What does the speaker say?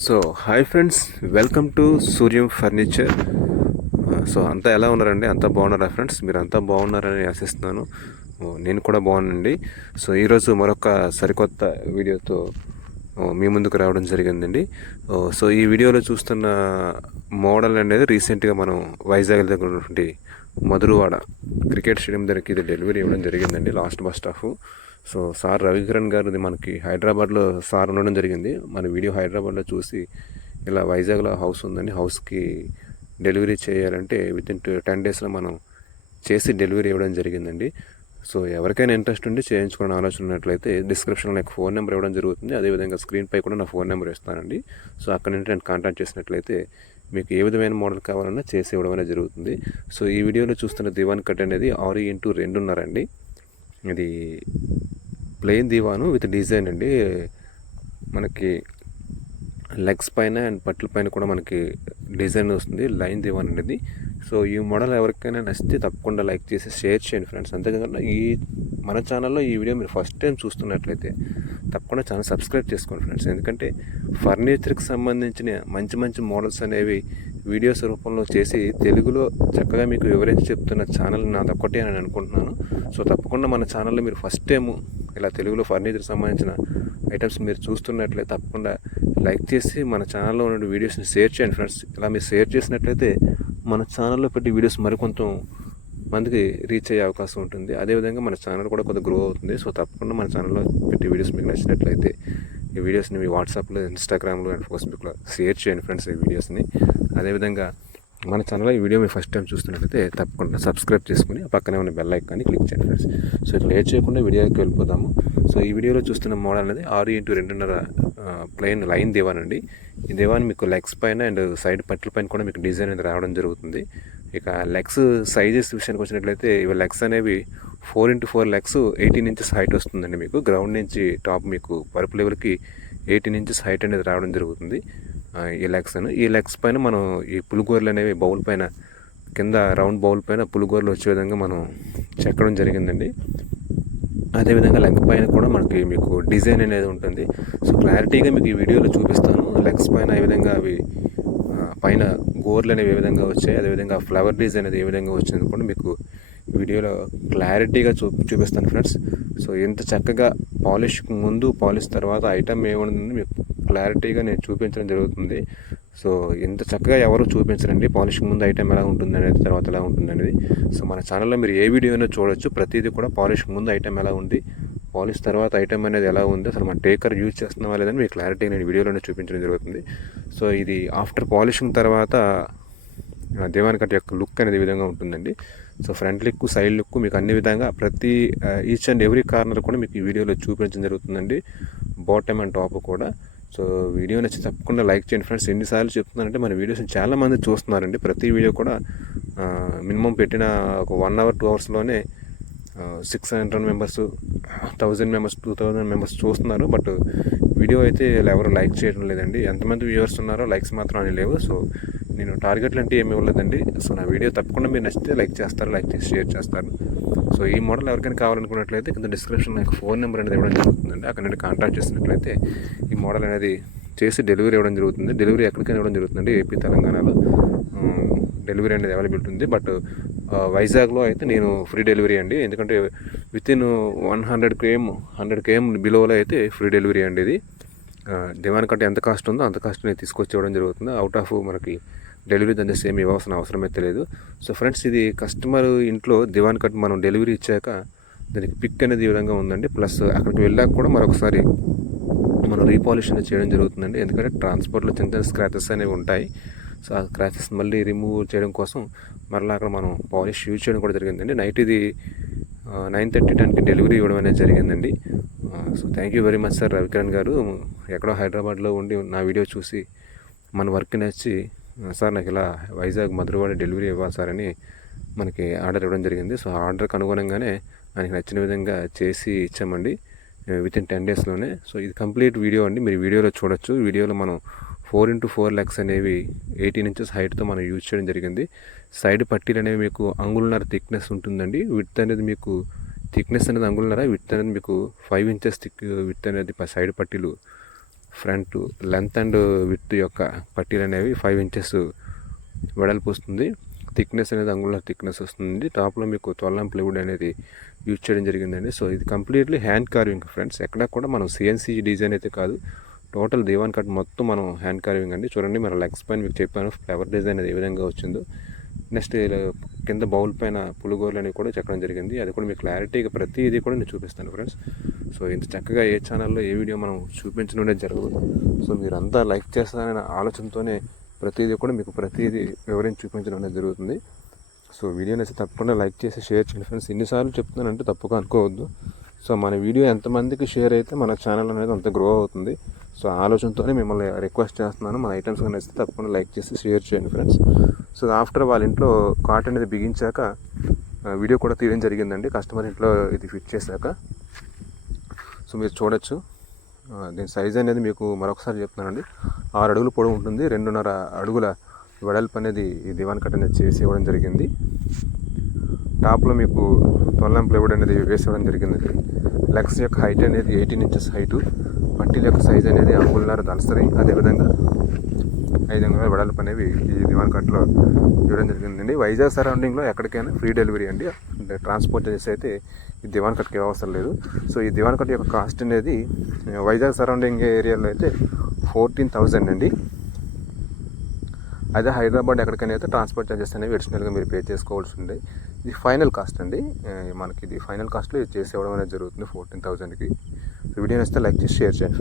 So hi friends, welcome to Suryam furniture. So అంతా ఎలా ఉన్నారండి? అంతా బాగున్నారా ఫ్రెండ్స్? మీరు అంతా బాగున్నారని ఆశిస్తున్నాను. నేను కూడా బాగున్నానండి. సో ఈరోజు మరొక సరికొత్త వీడియోతో మీ ముందుకు రావడం జరిగిందండి. సో ఈ వీడియోలో చూస్తున్న మోడల్ అనేది రీసెంట్గా మనం వైజాగ్ దగ్గర ఉన్నటువంటి మధురవాడ క్రికెట్ స్టేడియం దగ్గరికి ఇది డెలివరీ ఇవ్వడం జరిగిందండి, last bus stop. So sir Ravikiran గారిది మనకి హైదరాబాద్లో సార్ ఉండడం జరిగింది. మన వీడియో హైదరాబాద్లో చూసి ఇలా వైజాగ్లో హౌస్ ఉందండి, హౌస్కి డెలివరీ చేయాలంటే విత్ ఇన్ 10 డేస్లో మనం చేసి డెలివరీ ఇవ్వడం జరిగిందండి. సో ఎవరికైనా ఇంట్రెస్ట్ ఉండి చేయించుకోవడం ఆలోచన ఉన్నట్లయితే డిస్క్రిప్షన్లో నాకు ఫోన్ నెంబర్ ఇవ్వడం జరుగుతుంది. అదేవిధంగా స్క్రీన్పై కూడా నా ఫోన్ నెంబర్ ఇస్తానండి. సో అక్కడ నుండి నేను కాంటాక్ట్ చేసినట్లయితే మీకు ఏ విధమైన మోడల్ కావాలన్నా చేసి ఇవ్వడం అనేది జరుగుతుంది. సో ఈ వీడియోలో చూస్తున్న దివాన్ కట్ అనేది 6x2 అండి. ఇది ప్లెయిన్ దివాను విత్ డిజైన్ అండి. మనకి లెగ్స్ పైన అండ్ పట్ల పైన కూడా మనకి డిజైన్ వస్తుంది, లైన్ దివాన్ అనేది. సో ఈ మోడల్ ఎవరికైనా నచ్చితే తప్పకుండా లైక్ చేసి షేర్ చేయండి ఫ్రెండ్స్. అంతేకాకుండా మన ఛానల్లో ఈ వీడియో మీరు ఫస్ట్ టైం చూస్తున్నట్లయితే తప్పకుండా ఛానల్ సబ్స్క్రైబ్ చేసుకోండి ఫ్రెండ్స్. ఎందుకంటే ఫర్నిచర్కి సంబంధించిన మంచి మంచి మోడల్స్ అనేవి వీడియోస్ రూపంలో చేసి తెలుగులో చక్కగా మీకు వివరించి చెప్తున్న ఛానల్ నాదొక్కటే అని అనుకుంటున్నాను. సో తప్పకుండా మన ఛానల్లో మీరు ఫస్ట్ టైం ఇలా తెలుగులో ఫర్నిచర్కి సంబంధించిన ఐటమ్స్ మీరు చూస్తున్నట్లయితే తప్పకుండా లైక్ చేసి మన ఛానల్లో ఉన్న వీడియోస్ని షేర్ చేయండి ఫ్రెండ్స్. ఇలా మీరు షేర్ చేసినట్లయితే మన ఛానల్లో పెట్టి వీడియోస్ మరికొంత మందికి రీచ్ అయ్యే అవకాశం ఉంటుంది. అదేవిధంగా మన ఛానల్ కూడా కొద్దిగా గ్రో అవుతుంది. సో తప్పకుండా మన ఛానల్లో పెట్టి వీడియోస్ మీకు నచ్చినట్లయితే ఈ వీడియోస్ని మీ వాట్సాప్లో, ఇన్స్టాగ్రామ్లో అండ్ ఫేస్బుక్లో షేర్ చేయండి ఫ్రెండ్స్ ఈ వీడియోస్ని. అదేవిధంగా మన ఛానల్లో ఈ వీడియో మీరు ఫస్ట్ టైం చూస్తున్నట్లయితే తప్పకుండా సబ్స్క్రైబ్ చేసుకుని ఆ పక్కనే ఉన్న బెల్ ఐకాన్ని క్లిక్ చేయండి ఫ్రెండ్స్. సో ఇట్లా లేట్ చేయకుండా వీడియోకి వెళ్ళిపోదాము. సో ఈ వీడియోలో చూస్తున్న మోడల్ అనేది 6x2 ప్లెయిన్ లైన్ దివాన్ అండి. ఈ దివాన్ మీకు లెగ్స్ పైన అండ్ సైడ్ పట్ల పైన కూడా మీకు డిజైన్ అనేది రావడం జరుగుతుంది. ఇక లెగ్స్ సైజెస్ విషయానికి వచ్చినట్లయితే ఇవి లెగ్స్ అనేవి 4x4 లెగ్స్ 18 ఇంచెస్ హైట్ వస్తుందండి. మీకు గ్రౌండ్ నుంచి టాప్ మీకు పరుపు లెవెల్కి 18 ఇంచెస్ హైట్ అనేది రావడం జరుగుతుంది. ఈ లెగ్స్ పైన మనం ఈ పులిగోరలు అనేవి బౌల్ పైన కింద రౌండ్ బౌల్ పైన పులిగోరలు వచ్చే విధంగా మనం చెక్కడం జరిగిందండి. అదేవిధంగా లెగ్ పైన కూడా మీకు డిజైన్ అనేది ఉంటుంది. సో క్లారిటీగా మీకు ఈ వీడియోలో చూపిస్తాను. లెగ్స్ పైన ఏ విధంగా అవి పైన గోర్లు అనేవి ఏ విధంగా వచ్చాయి, అదేవిధంగా ఫ్లవర్ డిజైన్ అనేది ఏ విధంగా వచ్చింది కూడా మీకు వీడియోలో క్లారిటీగా చూపిస్తాను ఫ్రెండ్స్. సో ఇంత చక్కగా పాలిష్ ముందు పాలిష్ తర్వాత ఐటమ్ ఏముంటుంది మీకు క్లారిటీగా నేను చూపించడం జరుగుతుంది. సో ఇంత చక్కగా ఎవరు చూపించరండి, పాలిష్ ముందు ఐటమ్ ఎలా ఉంటుంది అనేది, తర్వాత ఎలా ఉంటుంది అనేది. సో మన ఛానల్లో మీరు ఏ వీడియో అయినా చూడొచ్చు. ప్రతిదీ కూడా పాలిష్ ముందు ఐటమ్ ఎలా ఉంది, పాలిష్ తర్వాత ఐటమ్ అనేది ఎలా ఉంది, అసలు మన టేకర్ యూజ్ చేస్తున్నావా లేదని మీకు క్లారిటీ నేను వీడియోలోనే చూపించడం జరుగుతుంది. సో ఇది ఆఫ్టర్ పాలిషింగ్ తర్వాత దివాన్ కట్ యొక్క లుక్ అనేది ఈ విధంగా ఉంటుందండి. So front look, side look మీకు అన్ని విధంగా ప్రతి ఈచ్ అండ్ ఎవ్రీ కార్నర్ కూడా మీకు ఈ వీడియోలో చూపించడం జరుగుతుందండి, బాటమ్ అండ్ టాప్ కూడా. సో వీడియో నచ్చి తప్పకుండా లైక్ చేయండి ఫ్రెండ్స్. ఎన్నిసార్లు చెప్తున్నానంటే మన వీడియోస్ని చాలామంది చూస్తున్నారండి. ప్రతి వీడియో కూడా మినిమం పెట్టిన ఒక 1 అవర్ 2 అవర్స్లోనే 600 మెంబర్స్, 1000 మెంబర్స్, 2000 మెంబర్స్ చూస్తున్నారు. బట్ వీడియో అయితే ఎవరు లైక్ చేయడం లేదండి. ఎంతమంది వ్యూవర్స్ ఉన్నారో లైక్స్ మాత్రం అని లేవు. సో నేను టార్గెట్లు అంటే ఏమి ఇవ్వలేదండి. సో నా వీడియో తప్పకుండా మీరు నచ్చితే లైక్ చేస్తారు, లైక్ చేసి షేర్ చేస్తారు. సో ఈ మోడల్ ఎవరికైనా కావాలనుకున్నట్లయితే కింద డిస్క్రిప్షన్లో నాకు ఫోన్ నెంబర్ అనేది ఇవ్వడం జరుగుతుందండి. అక్కడ నుండి కాంటాక్ట్ చేసినట్లయితే ఈ మోడల్ అనేది చేసి డెలివరీ ఇవ్వడం జరుగుతుంది. డెలివరీ ఎక్కడికైనా ఇవ్వడం జరుగుతుందండి, ఏపీ తెలంగాణలో డెలివరీ అనేది అవైలబిలిటీ ఉంది. బట్ వైజాగ్లో అయితే నేను ఫ్రీ డెలివరీ అండి. ఎందుకంటే వితిన్ 100 km బిలోలో అయితే ఫ్రీ డెలివరీ అండి. ఇది దివాన్ కట్ ఎంత కాస్ట్ ఉందో అంత కాస్ట్ నేను తీసుకొచ్చి ఇవ్వడం జరుగుతుంది. అవుట్ ఆఫ్ మనకి డెలివరీ దంచేసి ఏమి ఇవ్వాల్సిన అవసరం అయితే లేదు. సో ఫ్రెండ్స్, ఇది కస్టమర్ ఇంట్లో దివాన్ కట్ మనం డెలివరీ ఇచ్చాక దానికి పిక్ అనేది ఈ విధంగా ఉందండి. ప్లస్ అక్కడికి వెళ్ళాక కూడా మరొకసారి మనం రీపాలిష్ అనేది చేయడం జరుగుతుందండి. ఎందుకంటే ట్రాన్స్పోర్ట్లో చిన్న చిన్న స్క్రాచెస్ అనేవి ఉంటాయి. సో ఆ స్క్రాచెస్ మళ్ళీ రిమూవ్ చేయడం కోసం మరలా అక్కడ మనం పాలిష్ యూజ్ చేయడం కూడా జరిగిందండి. నైట్ ఇది 9:30, 10కి డెలివరీ ఇవ్వడం అనేది జరిగిందండి. So thank you very much sir Ravikiran గారు. ఎక్కడో హైదరాబాద్లో ఉండి నా వీడియో చూసి మన వర్క్ నచ్చి సార్ నాకు ఇలా వైజాగ్ మధురవాడ డెలివరీ ఇవ్వాలి సార్ అని మనకి ఆర్డర్ ఇవ్వడం జరిగింది. సో ఆ ఆర్డర్కి అనుగుణంగానే ఆయనకి నచ్చిన విధంగా చేసి ఇచ్చామండి వితిన్ 10 డేస్లోనే. సో ఇది కంప్లీట్ వీడియో అండి, మీరు వీడియోలో చూడొచ్చు. వీడియోలో మనం 4x4 లెగ్స్ అనేవి 18 ఇంచెస్ హైట్తో మనం యూజ్ చేయడం జరిగింది. సైడ్ పట్టీలు అనేవి మీకు అంగుళన్నర థిక్నెస్ ఉంటుందండి. విడ్త్ అనేది మీకు థిక్నెస్ అనేది అంగుళన్నర, విడ్త్ అనేది మీకు 5 ఇంచెస్ థిక్ విడ్త్ అనేది సైడ్ పట్టీలు ఫ్రంట్ లెంత్ అండ్ విడ్త్ యొక్క పట్టీలు అనేవి 5 ఇంచెస్ వెడల్పు వస్తుంది. థిక్నెస్ అనేది అంగుళర్ థిక్నెస్ వస్తుంది. టాప్లో మీకు 12 ప్లైవుడ్ అనేది యూజ్ చేయడం జరిగిందండి. సో ఇది కంప్లీట్లీ హ్యాండ్ కార్వింగ్ ఫ్రెండ్స్. ఎక్కడ కూడా మనం సిఎన్సి డిజైన్ అయితే కాదు, టోటల్ దివాన్ కట్ మొత్తం మనం హ్యాండ్ కార్వింగ్ అండి. చూడండి మన లెగ్స్ పైన మీకు చెప్పాను ఫ్లవర్ డిజైన్ అది ఏ విధంగా వచ్చిందో. నెక్స్ట్ కింద బౌల్ పైన పులుగోర్లు అనేవి కూడా చెక్కడం జరిగింది. అది కూడా మీకు క్లారిటీగా ప్రతిదీ కూడా నేను చూపిస్తాను ఫ్రెండ్స్. సో ఇంత చక్కగా ఏ ఛానల్లో ఏ వీడియో మనం చూపించడం అనేది జరగదు. సో మీరంతా లైక్ చేస్తారనే ఆలోచనతోనే ప్రతిదీ కూడా మీకు ప్రతిదీ వివరించి చూపించడం అనేది జరుగుతుంది. సో వీడియోని అయితే తప్పకుండా లైక్ చేసి షేర్ చేయండి ఫ్రెండ్స్. ఎన్నిసార్లు చెప్తున్నానంటే తప్పుగా అనుకోవద్దు. సో మన వీడియో ఎంతమందికి షేర్ అయితే మన ఛానల్ అనేది అంత గ్రో అవుతుంది. సో ఆలోచనతోనే మిమ్మల్ని రిక్వెస్ట్ చేస్తున్నాను. మన ఐటమ్స్ కానీ నచ్చితే తప్పకుండా లైక్ చేసి షేర్ చేయండి ఫ్రెండ్స్. సో ఆఫ్టర్ వాళ్ళ ఇంట్లో కాట్ అనేది బిగించాక వీడియో కూడా తీయడం జరిగిందండి. కస్టమర్ ఇంట్లో ఇది ఫిట్ చేశాక సో మీరు చూడొచ్చు. దీని సైజ్ అనేది మీకు మరొకసారి చెప్తున్నానండి. 6 అడుగులు పొడవు ఉంటుంది. 2.5 అడుగుల వెడల్పు అనేది ఈ దివాన్ కట్ అనేది చేసి ఇవ్వడం జరిగింది. టాప్లో మీకు 12 ప్లైవుడ్ అనేది వేసి ఇవ్వడం జరిగింది. లెగ్స్ యొక్క హైట్ అనేది 18 ఇంచెస్ హైటు. పట్టీల యొక్క సైజ్ అనేది అంగుళన్నర దళసరి. అదేవిధంగా 5 అంగుళాల వెడల్పు అనేవి ఈ దివాన్ కట్లో ఇవ్వడం జరిగిందండి. వైజాగ్ సరౌండింగ్లో ఎక్కడికైనా ఫ్రీ డెలివరీ అండి. అంటే ట్రాన్స్పోర్ట్ చేసి అయితే ఈ దివాన్ కట్కి అవసరం లేదు. సో ఈ దివాన్ కట్ యొక్క కాస్ట్ అనేది వైజాగ్ సరౌండింగ్ ఏరియాలో అయితే 14,000 అండి. అదే హైదరాబాద్ ఎక్కడికైనా అయితే ట్రాన్స్పోర్ట్ ఛార్జెస్ అనేవి అడిషనల్గా మీరు పే చేసుకోవాల్సి ఉంది. ఇది ఫైనల్ కాస్ట్ అండి. మనకి ఇది ఫైనల్ కాస్ట్లో ఇది చేసి ఇవ్వడం అనేది జరుగుతుంది 14,000కి. వీడియో నచ్చితే లైక్ చేసి షేర్ చేయండి.